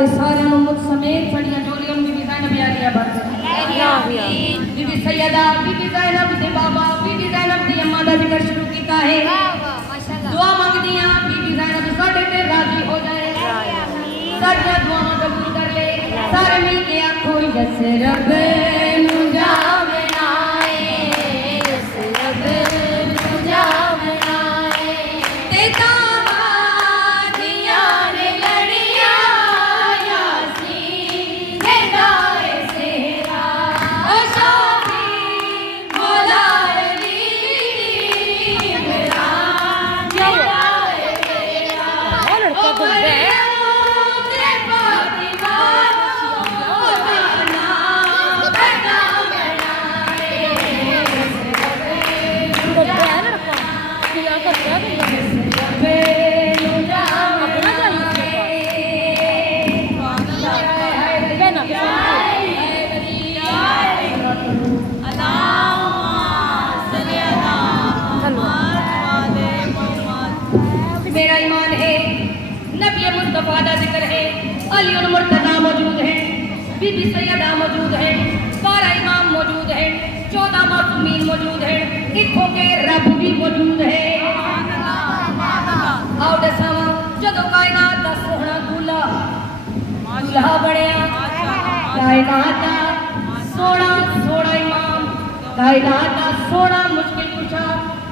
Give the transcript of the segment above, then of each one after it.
दे सारे मुख समेत सड़ियां जोलियों बीबी ज़ैनब आलिया बन बीबी सैयदा बीबी ज़ैनब दे बाबा बीबी ज़ैनब दी अम्मा दा जिक्र शुरू कीता है। दुआ मंगदियां बीबी ज़ैनब साडे ते राजी हो जाए, साडियां दुआवां कबूल कर ले। सारे मिल के आखो यस रब नू जावे आए, यस रब नू जावे आए ते मेरा ईमान है, नबी मुस्तफा दा जिक्र है, अली और मुर्तजा मौजूद है, बीबी सैयदा मौजूद है, 12 इमाम मौजूद है, 14 मासूमीन मौजूद है, इत्थों के रब भी मौजूद है। आओ दसावा जदों कायनात दा सोहना दूल्हा बनया, कायनात दा सोहना इमाम, कायनात दा सोहना मुश्किल कुशा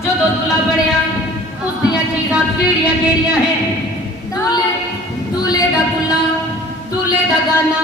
जदों दूल्हा बनया, उसदियां चीज़ां केड़ियां केड़ियां हैं? दूल्हे दा कुल्ला, दूल्हे दा गाना,